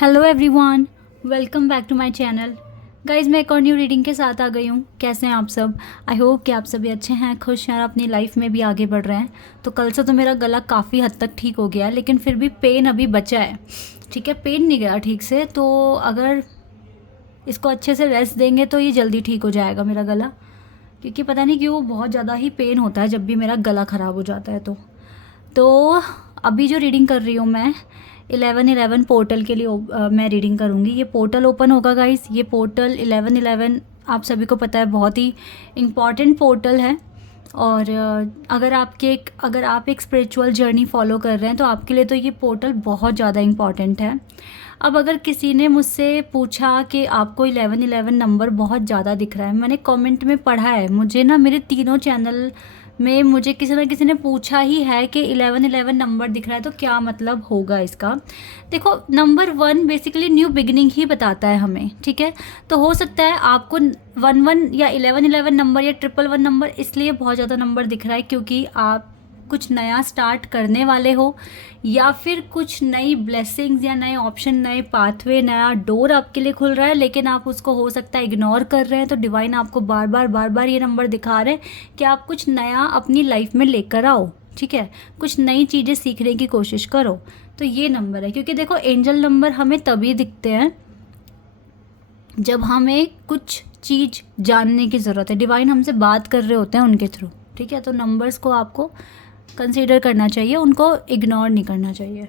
Hello everyone, welcome back to my channel. Guys, मैं एक और न्यू रीडिंग के साथ आ गई हूँ। कैसे हैं आप सब? आई होप कि आप सभी अच्छे हैं, खुश हैं और अपनी लाइफ में भी आगे बढ़ रहे हैं। तो कल से तो मेरा गला काफ़ी हद तक ठीक हो गया है, लेकिन फिर भी पेन अभी बचा है। ठीक है, पेन नहीं गया ठीक से, तो अगर इसको अच्छे से रेस्ट देंगे तो ये जल्दी ठीक हो जाएगा मेरा गला, क्योंकि पता नहीं क्यों बहुत ज़्यादा ही पेन होता है जब भी मेरा गला ख़राब हो जाता है। तो अभी जो रीडिंग कर रही हूँ मैं 11/11 पोर्टल के लिए मैं रीडिंग करूँगी। ये पोर्टल ओपन होगा गाइस। ये पोर्टल 11/11 आप सभी को पता है बहुत ही इम्पॉर्टेंट पोर्टल है। और अगर आप एक स्पिरिचुअल जर्नी फॉलो कर रहे हैं तो आपके लिए तो ये पोर्टल बहुत ज़्यादा इम्पॉर्टेंट है। अब अगर किसी ने मुझसे पूछा कि आपको 11/11 नंबर बहुत ज़्यादा दिख रहा है, मैंने कमेंट में पढ़ा है, मुझे ना मेरे तीनों चैनल में मुझे किसी ना किसी ने पूछा ही है कि 11/11 नंबर दिख रहा है तो क्या मतलब होगा इसका। देखो, नंबर 1 बेसिकली न्यू बिगिनिंग ही बताता है हमें, ठीक है। तो हो सकता है आपको 11 या 11/11 नंबर या 111 नंबर इसलिए बहुत ज़्यादा नंबर दिख रहा है क्योंकि आप कुछ नया स्टार्ट करने वाले हो, या फिर कुछ नई ब्लेसिंग्स या नए ऑप्शन, नए पाथवे, नया डोर आपके लिए खुल रहा है, लेकिन आप उसको हो सकता है इग्नोर कर रहे हैं। तो डिवाइन आपको बार बार ये नंबर दिखा रहे हैं कि आप कुछ नया अपनी लाइफ में लेकर आओ, ठीक है। कुछ नई चीज़ें सीखने की कोशिश करो। तो ये नंबर है, क्योंकि देखो एंजल नंबर हमें तभी दिखते हैं जब हमें कुछ चीज़ जानने की ज़रूरत है। डिवाइन हमसे बात कर रहे होते हैं उनके थ्रू, ठीक है। तो नंबर्स को आपको कंसीडर करना चाहिए, उनको इग्नोर नहीं करना चाहिए।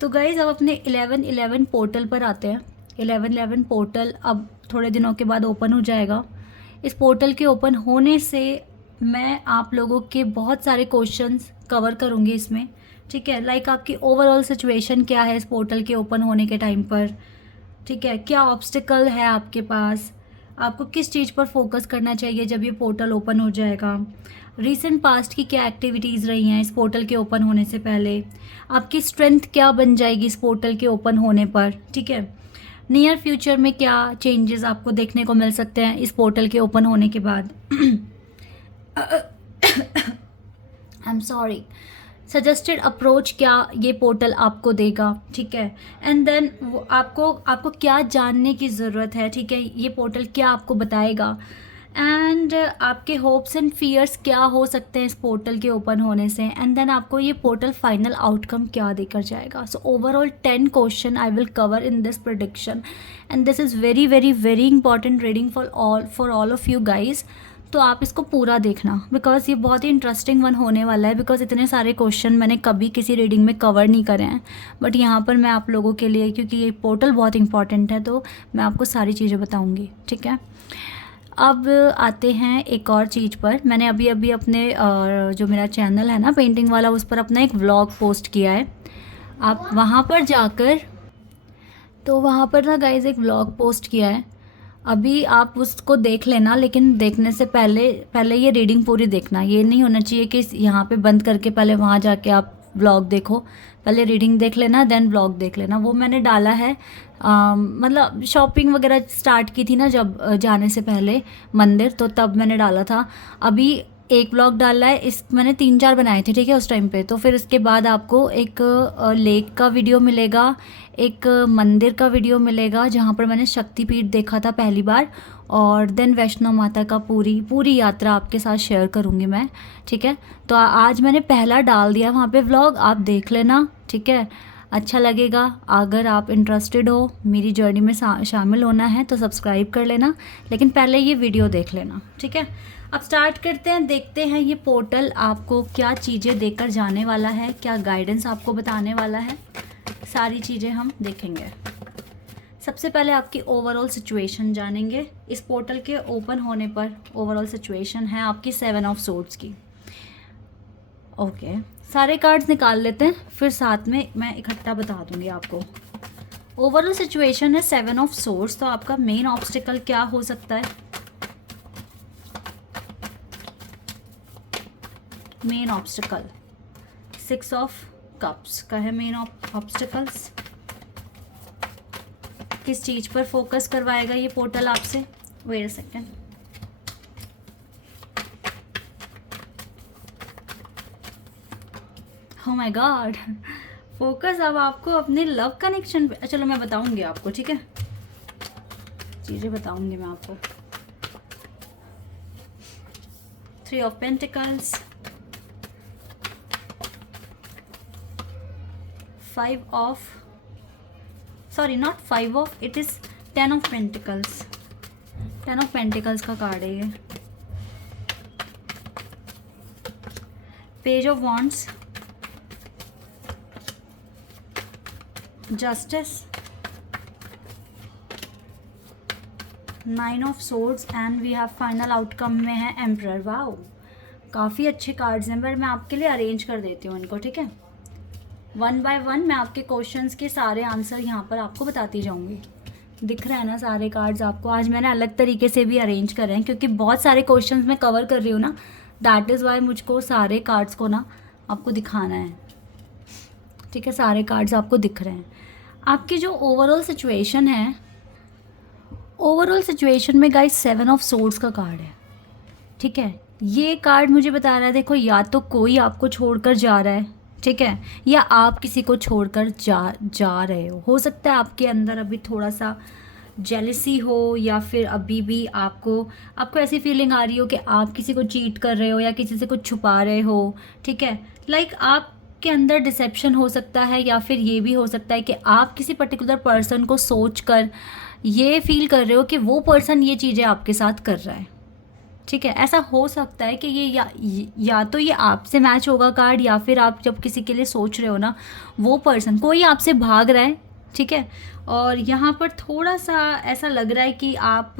तो गाइज़, अब अपने 11/11 पोर्टल पर आते हैं। 11/11 पोर्टल अब थोड़े दिनों के बाद ओपन हो जाएगा। इस पोर्टल के ओपन होने से मैं आप लोगों के बहुत सारे क्वेश्चंस कवर करूँगी इसमें, ठीक है। लाइक आपकी ओवरऑल सिचुएशन क्या है इस पोर्टल के ओपन होने के टाइम पर, ठीक है। क्या ऑब्स्टिकल है आपके पास, आपको किस चीज़ पर फोकस करना चाहिए जब ये पोर्टल ओपन हो जाएगा। रीसेंट पास्ट की क्या एक्टिविटीज़ रही हैं इस पोर्टल के ओपन होने से पहले, आपकी स्ट्रेंथ क्या बन जाएगी इस पोर्टल के ओपन होने पर, ठीक है। नियर फ्यूचर में क्या चेंजेस आपको देखने को मिल सकते हैं इस पोर्टल के ओपन होने के बाद। I am sorry. Suggested approach क्या ये पोर्टल आपको देगा, ठीक है। एंड देन आपको क्या जानने की ज़रूरत है, ठीक है। ये पोर्टल क्या आपको बताएगा, एंड आपके होप्स एंड फियर्स क्या हो सकते हैं इस पोर्टल के ओपन होने से, एंड देन आपको ये पोर्टल फाइनल आउटकम क्या देकर जाएगा। So overall 10 question I will cover in this prediction, and this is very very very important reading for all of you guys. तो आप इसको पूरा देखना, बिकॉज ये बहुत ही इंटरेस्टिंग वन होने वाला है। बिकॉज इतने सारे क्वेश्चन मैंने कभी किसी रीडिंग में कवर नहीं करे हैं, बट यहाँ पर मैं आप लोगों के लिए, क्योंकि ये पोर्टल बहुत इंपॉर्टेंट है, तो मैं आपको सारी चीज़ें बताऊँगी, ठीक है। अब आते हैं एक और चीज़ पर। मैंने अभी अभी अपने जो मेरा चैनल है ना पेंटिंग वाला, उस पर अपना एक व्लॉग पोस्ट किया है। आप वहाँ पर जाकर, तो वहाँ पर ना गाइज एक व्लॉग पोस्ट किया है, अभी आप उसको देख लेना। लेकिन देखने से पहले पहले ये रीडिंग पूरी देखना। ये नहीं होना चाहिए कि यहाँ पे बंद करके पहले वहाँ जाके आप व्लॉग देखो। पहले रीडिंग देख लेना, देन व्लॉग देख लेना। वो मैंने डाला है, मतलब शॉपिंग वगैरह स्टार्ट की थी ना जब जाने से पहले मंदिर, तो तब मैंने डाला था। अभी एक व्लॉग डाला है, इस मैंने 3-4 बनाए थे, ठीक है, उस टाइम पे। तो फिर उसके बाद आपको एक लेक का वीडियो मिलेगा, एक मंदिर का वीडियो मिलेगा जहाँ पर मैंने शक्तिपीठ देखा था पहली बार, और देन वैष्णो माता का पूरी यात्रा आपके साथ शेयर करूँगी मैं, ठीक है। तो आज मैंने पहला डाल दिया वहाँ पे व्लॉग, आप देख लेना, ठीक है। अच्छा लगेगा। अगर आप इंटरेस्टेड हो मेरी जर्नी में शामिल होना है तो सब्सक्राइब कर लेना, लेकिन पहले ये वीडियो देख लेना, ठीक है। अब स्टार्ट करते हैं, देखते हैं ये पोर्टल आपको क्या चीज़ें देकर जाने वाला है, क्या गाइडेंस आपको बताने वाला है, सारी चीज़ें हम देखेंगे। सबसे पहले आपकी ओवरऑल सिचुएशन जानेंगे। इस पोर्टल के ओपन होने पर ओवरऑल सिचुएशन है आपकी 7 ऑफ सोर्ड्स की। ओके, सारे कार्ड्स निकाल लेते हैं, फिर साथ में मैं इकट्ठा बता दूंगी आपको। ओवरऑल सिचुएशन है 7 ऑफ सोर्ड्स। तो आपका मेन ऑब्स्टिकल क्या हो सकता है? मेन ऑब्स्टिकल 6 ऑफ कप्स का है। मेन ऑब्स्टिकल्स किस चीज़ पर फोकस करवाएगा ये पोर्टल आपसे? Wait a second. Oh my God, focus अब आपको अपने लव कनेक्शन पे, चलो मैं बताऊंगी आपको, ठीक है, चीज़ें बताऊंगी मैं आपको। 3 of pentacles, 5 of, sorry not 5 of, it is 10 of pentacles. 10 of pentacles का कार्ड है ये। Page of wands, justice, 9 of swords and we have final outcome में है एम्परर। वाओ, काफ़ी अच्छे कार्ड्स हैं, बट मैं आपके लिए अरेंज कर देती हूँ इनको, ठीक है। 1 बाय 1 मैं आपके क्वेश्चंस के सारे आंसर यहाँ पर आपको बताती जाऊँगी। दिख रहा है ना सारे कार्ड्स आपको? आज मैंने अलग तरीके से भी अरेंज करे हैं क्योंकि बहुत सारे क्वेश्चंस मैं कवर कर रही हूँ ना, दैट इज़ वाई मुझको सारे कार्ड्स को ना आपको दिखाना है, ठीक है। सारे कार्ड्स आपको दिख रहे हैं। आपकी जो ओवरऑल सिचुएशन है, ओवरऑल सिचुएशन में गाइस 7 ऑफ सोर्ड्स का कार्ड है, ठीक है। ये कार्ड मुझे बता रहा है, देखो या तो कोई आपको छोड़कर जा रहा है, ठीक है, या आप किसी को छोड़कर जा रहे हो सकता है आपके अंदर अभी थोड़ा सा जेलसी हो, या फिर अभी भी आपको ऐसी फीलिंग आ रही हो कि आप किसी को चीट कर रहे हो या किसी से कुछ छुपा रहे हो, ठीक है। लाइक आपके अंदर डिसेप्शन हो सकता है, या फिर ये भी हो सकता है कि आप किसी पर्टिकुलर पर्सन को सोच कर ये फील कर रहे हो कि वो पर्सन ये चीज़ें आपके साथ कर रहा है, ठीक है। ऐसा हो सकता है कि ये या तो ये आपसे मैच होगा कार्ड, या फिर आप जब किसी के लिए सोच रहे हो ना, वो पर्सन कोई आपसे भाग रहा है, ठीक है। और यहाँ पर थोड़ा सा ऐसा लग रहा है कि आप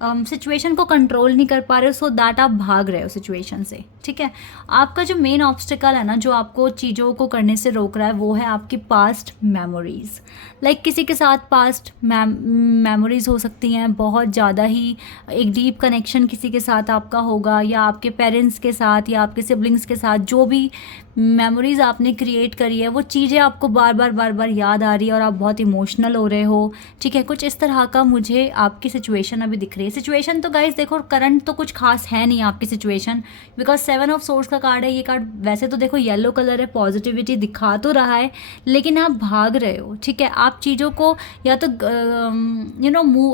सिचुएशन को कंट्रोल नहीं कर पा रहे हो, सो दैट आप भाग रहे हो सिचुएशन से, ठीक है। आपका जो मेन ऑब्स्टिकल है ना, जो आपको चीज़ों को करने से रोक रहा है, वो है आपकी पास्ट मेमोरीज़। लाइक किसी के साथ पास्ट मेमोरीज़ हो सकती हैं, बहुत ज़्यादा ही एक डीप कनेक्शन किसी के साथ आपका होगा, या आपके पेरेंट्स के साथ या आपके सिबलिंग्स के साथ जो भी मेमोरीज़ आपने क्रिएट करी है, वो चीज़ें आपको बार बार याद आ रही है और आप बहुत इमोशनल हो रहे हो, ठीक है। कुछ इस तरह का मुझे आपकी सिचुएशन अभी दिख रही है। सिचुएशन तो गाइस देखो करंट तो कुछ खास है नहीं आपकी सिचुएशन, बिकॉज 7 ऑफ सोर्ड्स का कार्ड है। ये कार्ड वैसे तो देखो येलो कलर है, पॉजिटिविटी दिखा तो रहा है, लेकिन आप भाग रहे हो, ठीक है। आप चीज़ों को या तो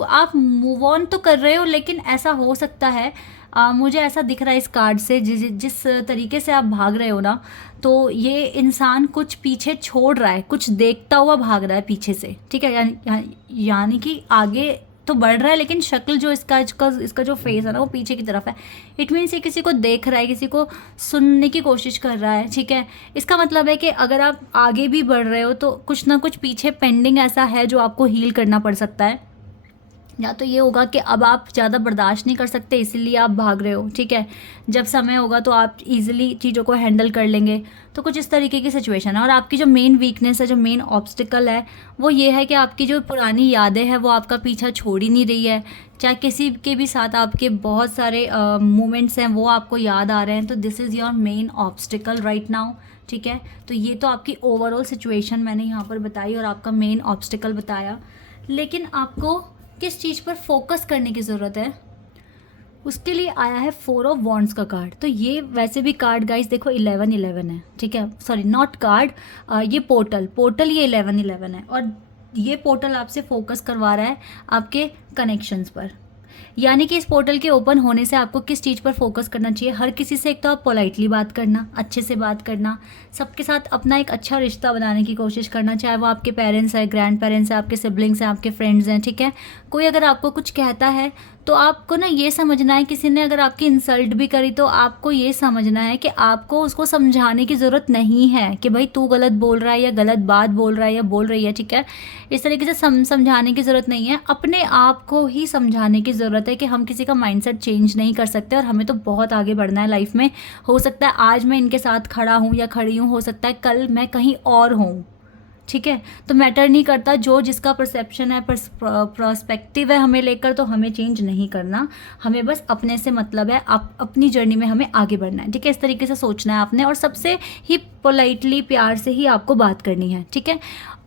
आप मूव ऑन तो कर रहे हो, लेकिन ऐसा हो सकता है मुझे ऐसा दिख रहा है इस कार्ड से, जिस तरीके से आप भाग रहे हो ना, तो ये इंसान कुछ पीछे छोड़ रहा है, कुछ देखता हुआ भाग रहा है पीछे से, ठीक है। यानी कि आगे तो बढ़ रहा है, लेकिन शक्ल जो इसका जो फेस है ना, वो पीछे की तरफ है। इट मीन्स ये किसी को देख रहा है, किसी को सुनने की कोशिश कर रहा है, ठीक है। इसका मतलब है कि अगर आप आगे भी बढ़ रहे हो तो कुछ ना कुछ पीछे पेंडिंग ऐसा है जो आपको हील करना पड़ सकता है। या तो ये होगा कि अब आप ज़्यादा बर्दाश्त नहीं कर सकते, इसीलिए आप भाग रहे हो, ठीक है। जब समय होगा तो आप इजीली चीज़ों को हैंडल कर लेंगे। तो कुछ इस तरीके की सिचुएशन है। और आपकी जो मेन वीकनेस है, जो मेन ऑब्स्टिकल है, वो ये है कि आपकी जो पुरानी यादें हैं वो आपका पीछा छोड़ ही नहीं रही है। चाहे किसी के भी साथ आपके बहुत सारे मोमेंट्स हैं वो आपको याद आ रहे हैं, तो this is your main obstacle right now, ठीक है। तो ये तो आपकी ओवरऑल सिचुएशन मैंने यहाँ पर बताई और आपका मेन ऑब्स्टिकल बताया। लेकिन आपको किस चीज़ पर फोकस करने की ज़रूरत है, उसके लिए आया है 4 ऑफ वॉन्ड्स का कार्ड। तो ये वैसे भी कार्ड गाइस देखो 11-11 है, ठीक है। सॉरी नॉट कार्ड, ये पोर्टल ये 11-11 है, और ये पोर्टल आपसे फोकस करवा रहा है आपके कनेक्शंस पर। यानी कि इस पोर्टल के ओपन होने से आपको किस चीज़ पर फोकस करना चाहिए। हर किसी से एक तो आप पोलाइटली बात करना, अच्छे से बात करना, सबके साथ अपना एक अच्छा रिश्ता बनाने की कोशिश करना, चाहे वो आपके पेरेंट्स हैं, ग्रैंड पेरेंट्स हैं, आपके सिबलिंग्स हैं, आपके फ्रेंड्स हैं, ठीक है। कोई अगर आपको कुछ कहता है तो आपको ना ये समझना है, किसी ने अगर आपकी इंसल्ट भी करी तो आपको ये समझना है कि आपको उसको समझाने की ज़रूरत नहीं है कि भाई तू गलत बोल रहा है या गलत बात बोल रहा है या बोल रही है, ठीक है। इस तरीके से समझाने की ज़रूरत नहीं है, अपने आप को ही समझाने की ज़रूरत है कि हम किसी का माइंडसेट चेंज नहीं कर सकते और हमें तो बहुत आगे बढ़ना है लाइफ में। हो सकता है आज मैं इनके साथ खड़ा हूँ या खड़ी हूँ, हो सकता है कल मैं कहीं और हूँ, ठीक है। तो मैटर नहीं करता, जो जिसका परसेप्शन है, पर्सपेक्टिव है हमें लेकर, तो हमें चेंज नहीं करना, हमें बस अपने से मतलब है, अपनी जर्नी में हमें आगे बढ़ना है, ठीक है। इस तरीके से सोचना है आपने, और सबसे ही पोलाइटली प्यार से ही आपको बात करनी है, ठीक है।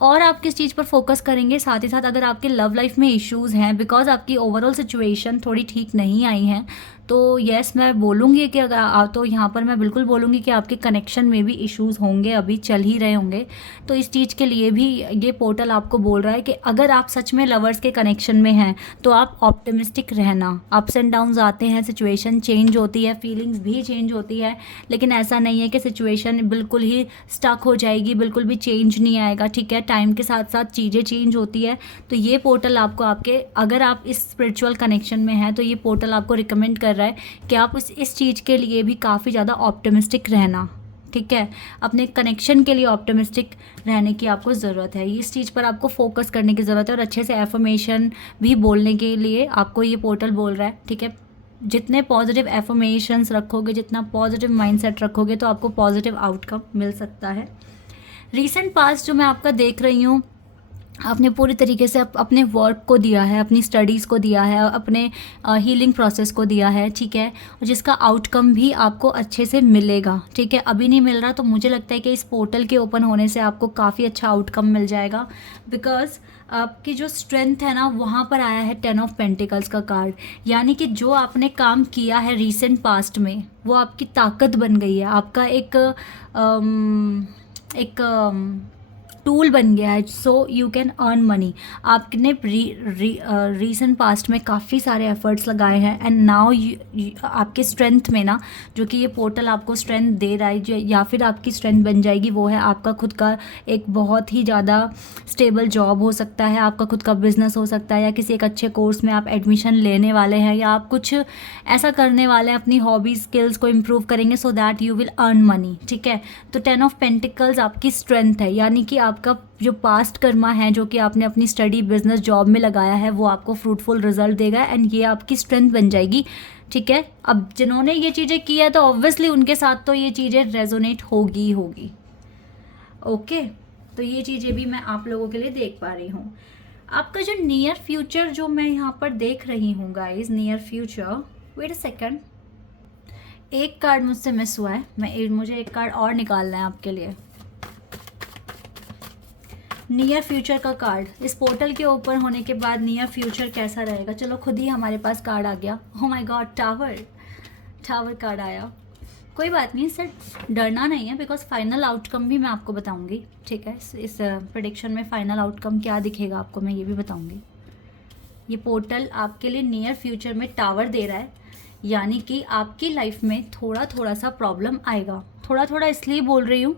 और आप किस चीज़ पर फोकस करेंगे, साथ ही साथ अगर आपके लव लाइफ में इश्यूज़ हैं, बिकॉज आपकी ओवरऑल सिचुएशन थोड़ी ठीक नहीं आई है, तो येस मैं बोलूँगी कि अगर तो यहाँ पर मैं बिल्कुल बोलूँगी कि आपके कनेक्शन में भी इश्यूज़ होंगे, अभी चल ही रहे होंगे। तो इस चीज़ के लिए भी ये पोर्टल आपको बोल रहा है कि अगर आप सच में लवर्स के कनेक्शन में हैं तो आप ऑप्टिमिस्टिक रहना। अप्स एंड डाउन्स आते हैं, सिचुएशन चेंज होती है, फीलिंग्स भी चेंज होती है, लेकिन ऐसा नहीं है कि सिचुएशन बिल्कुल ही स्टक हो जाएगी, बिल्कुल भी चेंज नहीं आएगा, ठीक है। टाइम के साथ साथ चीज़ें चेंज होती है। तो ये पोर्टल आपको आपके, अगर आप इस स्पिरिचुअल कनेक्शन में हैं तो ये पोर्टल आपको रिकमेंड कर रहा है कि आप इस चीज़ के लिए भी काफ़ी ज़्यादा ऑप्टिमिस्टिक रहना, ठीक है। अपने कनेक्शन के लिए ऑप्टिमिस्टिक रहने की आपको ज़रूरत है, इस चीज़ पर आपको फोकस करने की ज़रूरत है और अच्छे से एफर्मेशन भी बोलने के लिए आपको ये पोर्टल बोल रहा है, ठीक है। जितने पॉजिटिव एफर्मेशंस रखोगे, जितना पॉजिटिव माइंडसेट रखोगे तो आपको पॉजिटिव आउटकम मिल सकता है। रीसेंट पास्ट जो मैं आपका देख रही हूँ, आपने पूरी तरीके से अपने वर्क को दिया है, अपनी स्टडीज़ को दिया है, अपने हीलिंग प्रोसेस को दिया है, ठीक है, और जिसका आउटकम भी आपको अच्छे से मिलेगा, ठीक है। अभी नहीं मिल रहा तो मुझे लगता है कि इस पोर्टल के ओपन होने से आपको काफ़ी अच्छा आउटकम मिल जाएगा, बिकॉज आपकी जो स्ट्रेंथ है ना वहाँ पर आया है 10 ऑफ पेंटिकल्स का कार्ड, यानी कि जो आपने काम किया है रीसेंट पास्ट में वो आपकी ताकत बन गई है, आपका एक टूल बन गया है, so you can earn money. आपने रीसेंट पास्ट में काफ़ी सारे एफर्ट्स लगाए हैं एंड नाउ आपके स्ट्रेंथ में ना, जो कि ये पोर्टल आपको स्ट्रेंथ दे रहा है, जो या फिर आपकी स्ट्रेंथ बन जाएगी, वो है आपका खुद का एक बहुत ही ज़्यादा स्टेबल जॉब हो सकता है, आपका खुद का बिजनेस हो सकता है, या किसी एक अच्छे कोर्स में आप एडमिशन लेने वाले हैं, या आप कुछ ऐसा करने वाले हैं, अपनी हॉबी स्किल्स को इम्प्रूव करेंगे so that you will earn money, ठीक है। तो 10 ऑफ पेंटिकल्स आपकी स्ट्रेंथ है, यानी कि आपका जो पास्ट कर्मा है जो कि आपने अपनी स्टडी, बिजनेस, जॉब में लगाया है वो आपको फ्रूटफुल रिजल्ट देगा एंड ये आपकी स्ट्रेंथ बन जाएगी, ठीक है। अब जिन्होंने ये चीज़ें की है तो ऑब्वियसली उनके साथ तो ये चीज़ें रेजोनेट होगी होगी, ओके। तो ये चीज़ें भी मैं आप लोगों के लिए देख पा रही हूँ। आपका जो नियर फ्यूचर जो मैं यहाँ पर देख रही हूँ guys, near future, wait a second, एक कार्ड मुझसे मिस हुआ है, मुझे एक कार्ड और निकालना है आपके लिए। नियर फ्यूचर का कार्ड, इस पोर्टल के ओपन होने के बाद नियर फ्यूचर कैसा रहेगा, चलो खुद ही हमारे पास कार्ड आ गया। Oh my God, tower card आया। कोई बात नहीं सर, डरना नहीं है, बिकॉज फाइनल आउटकम भी मैं आपको बताऊंगी, ठीक है। इस प्रेडिक्शन में फाइनल आउटकम क्या दिखेगा आपको मैं ये भी बताऊंगी। ये पोर्टल आपके लिए नियर फ्यूचर में टावर दे रहा है, यानी कि आपकी लाइफ में थोड़ा थोड़ा सा प्रॉब्लम आएगा। थोड़ा थोड़ा इसलिए बोल रही हूँ,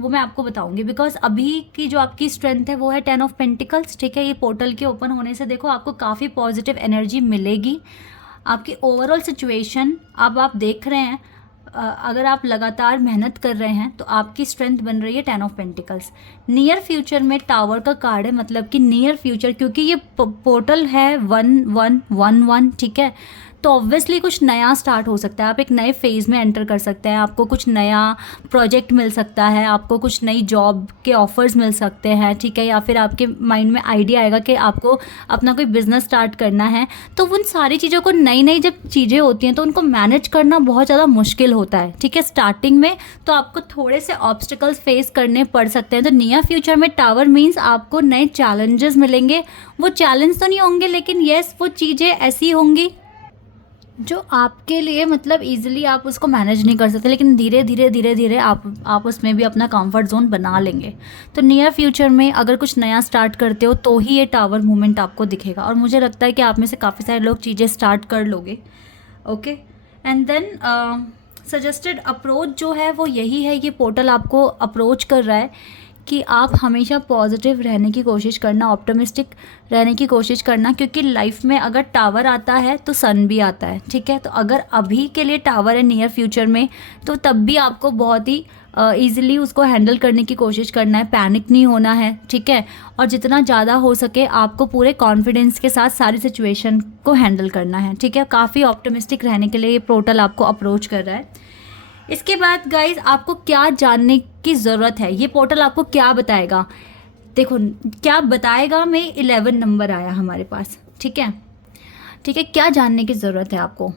वो मैं आपको बताऊंगी, बिकॉज अभी की जो आपकी स्ट्रेंथ है वो है 10 ऑफ पेंटिकल्स, ठीक है। ये पोर्टल के ओपन होने से देखो आपको काफ़ी पॉजिटिव एनर्जी मिलेगी। आपकी ओवरऑल सिचुएशन अब आप देख रहे हैं, अगर आप लगातार मेहनत कर रहे हैं तो आपकी स्ट्रेंथ बन रही है 10 ऑफ पेंटिकल्स। नियर फ्यूचर में टावर का कार्ड है, मतलब कि नियर फ्यूचर, क्योंकि ये पोर्टल है 1111, ठीक है। तो ऑब्वियसली कुछ नया स्टार्ट हो सकता है, आप एक नए फेज़ में एंटर कर सकते हैं, आपको कुछ नया प्रोजेक्ट मिल सकता है, आपको कुछ नई जॉब के ऑफर्स मिल सकते हैं, ठीक है। या फिर आपके माइंड में आइडिया आएगा कि आपको अपना कोई बिजनेस स्टार्ट करना है। तो उन सारी चीज़ों को, नई नई जब चीज़ें होती हैं तो उनको मैनेज करना बहुत ज़्यादा मुश्किल होता है, ठीक है, स्टार्टिंग में। तो आपको थोड़े से ऑब्स्टिकल्स फेस करने पड़ सकते हैं। तो नियर फ्यूचर में टावर मीन्स आपको नए चैलेंजेस मिलेंगे। वो चैलेंज तो नहीं होंगे, लेकिन येस वो चीज़ें ऐसी होंगी जो आपके लिए मतलब इजीली आप उसको मैनेज नहीं कर सकते, लेकिन धीरे धीरे आप उसमें भी अपना कंफर्ट जोन बना लेंगे। तो नियर फ्यूचर में अगर कुछ नया स्टार्ट करते हो तो ही ये टावर मूवमेंट आपको दिखेगा, और मुझे लगता है कि आप में से काफ़ी सारे लोग चीज़ें स्टार्ट कर लोगे, okay. And then suggested approach जो है वो यही है, ये पोर्टल आपको अप्रोच कर रहा है कि आप हमेशा पॉजिटिव रहने की कोशिश करना, ऑप्टिमिस्टिक रहने की कोशिश करना, क्योंकि लाइफ में अगर टावर आता है तो सन भी आता है, ठीक है। तो अगर अभी के लिए टावर है नियर फ्यूचर में, तो तब भी आपको बहुत ही ईजिली उसको हैंडल करने की कोशिश करना है, पैनिक नहीं होना है, ठीक है। और जितना ज़्यादा हो सके आपको पूरे कॉन्फिडेंस के साथ सारी सिचुएशन को हैंडल करना है, ठीक है। काफ़ी ऑप्टिमिस्टिक रहने के लिए ये पोर्टल आपको अप्रोच कर रहा है। इसके बाद गाइज आपको क्या जानने की ज़रूरत है, ये पोर्टल आपको क्या बताएगा, देखो क्या बताएगा में 11 नंबर आया हमारे पास, ठीक है, ठीक है। क्या जानने की ज़रूरत है आपको,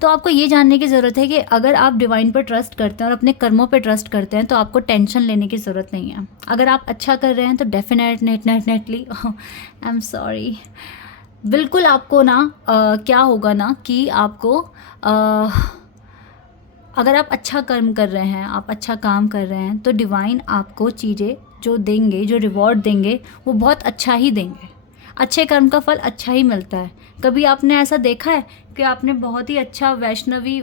तो आपको ये जानने की ज़रूरत है कि अगर आप डिवाइन पर ट्रस्ट करते हैं और अपने कर्मों पर ट्रस्ट करते हैं तो आपको टेंशन लेने की ज़रूरत नहीं है। अगर आप अच्छा कर रहे हैं तो डेफिनेटली आई एम सॉरी, बिल्कुल आपको ना क्या होगा ना कि आपको अगर आप अच्छा कर्म कर रहे हैं, आप अच्छा काम कर रहे हैं, तो डिवाइन आपको चीज़ें जो देंगे, जो रिवॉर्ड देंगे, वो बहुत अच्छा ही देंगे। अच्छे कर्म का फल अच्छा ही मिलता है। कभी आपने ऐसा देखा है कि आपने बहुत ही अच्छा वैष्णवी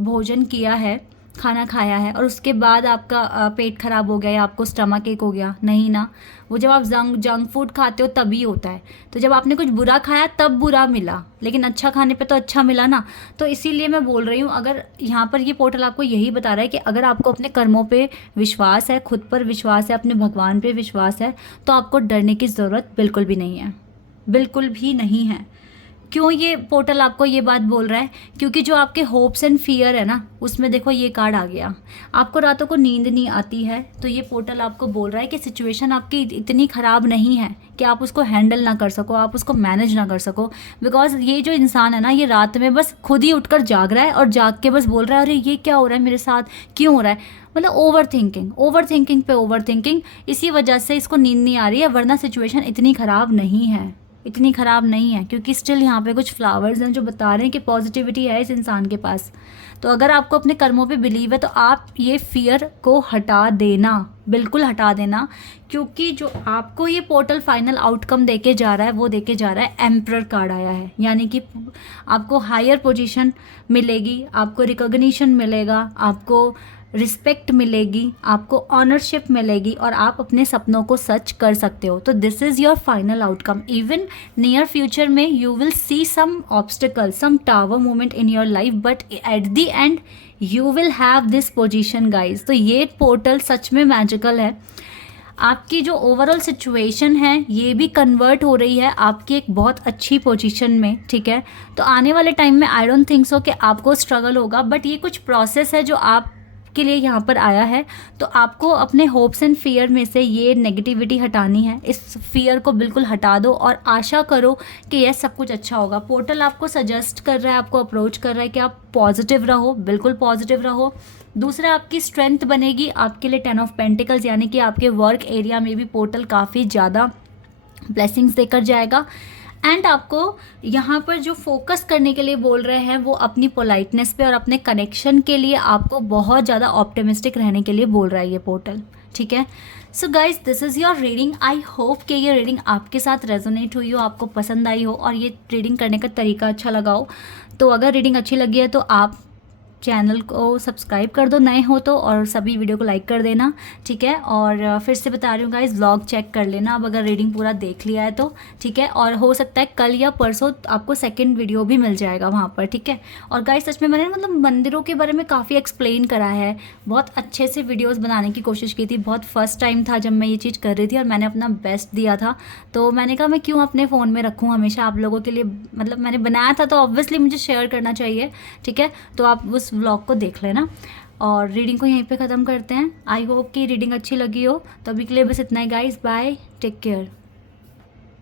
भोजन किया है, खाना खाया है, और उसके बाद आपका पेट खराब हो गया या आपको स्टमक एक हो गया? नहीं ना। वो जब आप जंक फूड खाते हो तभी होता है। तो जब आपने कुछ बुरा खाया तब बुरा मिला, लेकिन अच्छा खाने पे तो अच्छा मिला ना। तो इसीलिए मैं बोल रही हूँ, अगर यहाँ पर ये पोर्टल आपको यही बता रहा है कि अगर आपको अपने कर्मों पे विश्वास है, खुद पर विश्वास है, अपने भगवान पे विश्वास है, तो आपको डरने की ज़रूरत बिल्कुल भी नहीं है, बिल्कुल भी नहीं है। क्यों ये पोर्टल आपको ये बात बोल रहा है? क्योंकि जो आपके होप्स एंड फियर है ना, उसमें देखो ये कार्ड आ गया। आपको रातों को नींद नहीं आती है, तो ये पोर्टल आपको बोल रहा है कि सिचुएशन आपकी इतनी ख़राब नहीं है कि आप उसको हैंडल ना कर सको, आप उसको मैनेज ना कर सको। बिकॉज ये जो इंसान है ना, ये रात में बस खुद ही उठकर जाग रहा है और जाग के बस बोल रहा है, अरे ये क्या हो रहा है मेरे साथ, क्यों हो रहा है? मतलब ओवर थिंकिंग पे ओवर थिंकिंग, इसी वजह से इसको नींद नहीं आ रही है। वरना सिचुएशन इतनी ख़राब नहीं है, इतनी ख़राब नहीं है, क्योंकि स्टिल यहाँ पे कुछ फ्लावर्स हैं जो बता रहे हैं कि पॉजिटिविटी है इस इंसान के पास। तो अगर आपको अपने कर्मों पे बिलीव है, तो आप ये फियर को हटा देना, बिल्कुल हटा देना। क्योंकि जो आपको ये पोर्टल फाइनल आउटकम देके जा रहा है, वो देके जा रहा है एम्परर कार्ड आया है, यानी कि आपको हायर पोजीशन मिलेगी, आपको रिकॉग्निशन मिलेगा, आपको रिस्पेक्ट मिलेगी, आपको ऑनरशिप मिलेगी, और आप अपने सपनों को सच कर सकते हो। तो this is your final outcome. Even near future में you will see some obstacle, some tower moment in your life, but at the end you will have this position guys. तो ये पोर्टल सच में मैजिकल है। आपकी जो overall situation है ये भी कन्वर्ट हो रही है आपकी एक बहुत अच्छी पोजीशन में, ठीक है। तो आने वाले टाइम में आई डोंट थिंक सो कि आपको स्ट्रगल होगा, बट ये कुछ प्रोसेस है जो आप के लिए यहाँ पर आया है। तो आपको अपने होप्स एंड फियर में से ये नेगेटिविटी हटानी है। इस फियर को बिल्कुल हटा दो और आशा करो कि यह सब कुछ अच्छा होगा। पोर्टल आपको सजेस्ट कर रहा है, आपको अप्रोच कर रहा है कि आप पॉजिटिव रहो, बिल्कुल पॉजिटिव रहो। दूसरा, आपकी स्ट्रेंथ बनेगी आपके लिए 10 ऑफ पेंटिकल्स, यानी कि आपके वर्क एरिया में भी पोर्टल काफ़ी ज़्यादा ब्लेसिंग्स देकर जाएगा। एंड आपको यहाँ पर जो फोकस करने के लिए बोल रहे हैं वो अपनी पोलाइटनेस पे और अपने कनेक्शन के लिए आपको बहुत ज़्यादा ऑप्टिमिस्टिक रहने के लिए बोल रहा है ये पोर्टल, ठीक है। So guys, this is your reading. I hope कि ये रीडिंग आपके साथ रेजोनेट हुई हो, आपको पसंद आई हो और ये रीडिंग करने का तरीका अच्छा लगा हो। तो अगर रीडिंग अच्छी लगी है तो आप चैनल को सब्सक्राइब कर दो नए हो तो, और सभी वीडियो को लाइक कर देना, ठीक है। और फिर से बता रही हूँ गाइज, व्लॉग चेक कर लेना अब अगर रीडिंग पूरा देख लिया है तो, ठीक है। और हो सकता है कल या परसों आपको सेकंड वीडियो भी मिल जाएगा वहाँ पर, ठीक है। और गाइज सच में मैंने मतलब मंदिरों के बारे में काफ़ी एक्सप्लेन करा है, बहुत अच्छे से वीडियोज़ बनाने की कोशिश की थी। बहुत फर्स्ट टाइम था जब मैं ये चीज़ कर रही थी और मैंने अपना बेस्ट दिया था। तो मैंने कहा मैं क्यों अपने फ़ोन में रखूँ हमेशा आप लोगों के लिए, मतलब मैंने बनाया था तो ऑब्वियसली मुझे शेयर करना चाहिए, ठीक है। तो आप उस व्लॉग को देख लेना और रीडिंग को यहीं पे ख़त्म करते हैं। आई होप कि रीडिंग अच्छी लगी हो। तो अभी के लिए बस इतना ही गाइस, बाय, टेक केयर।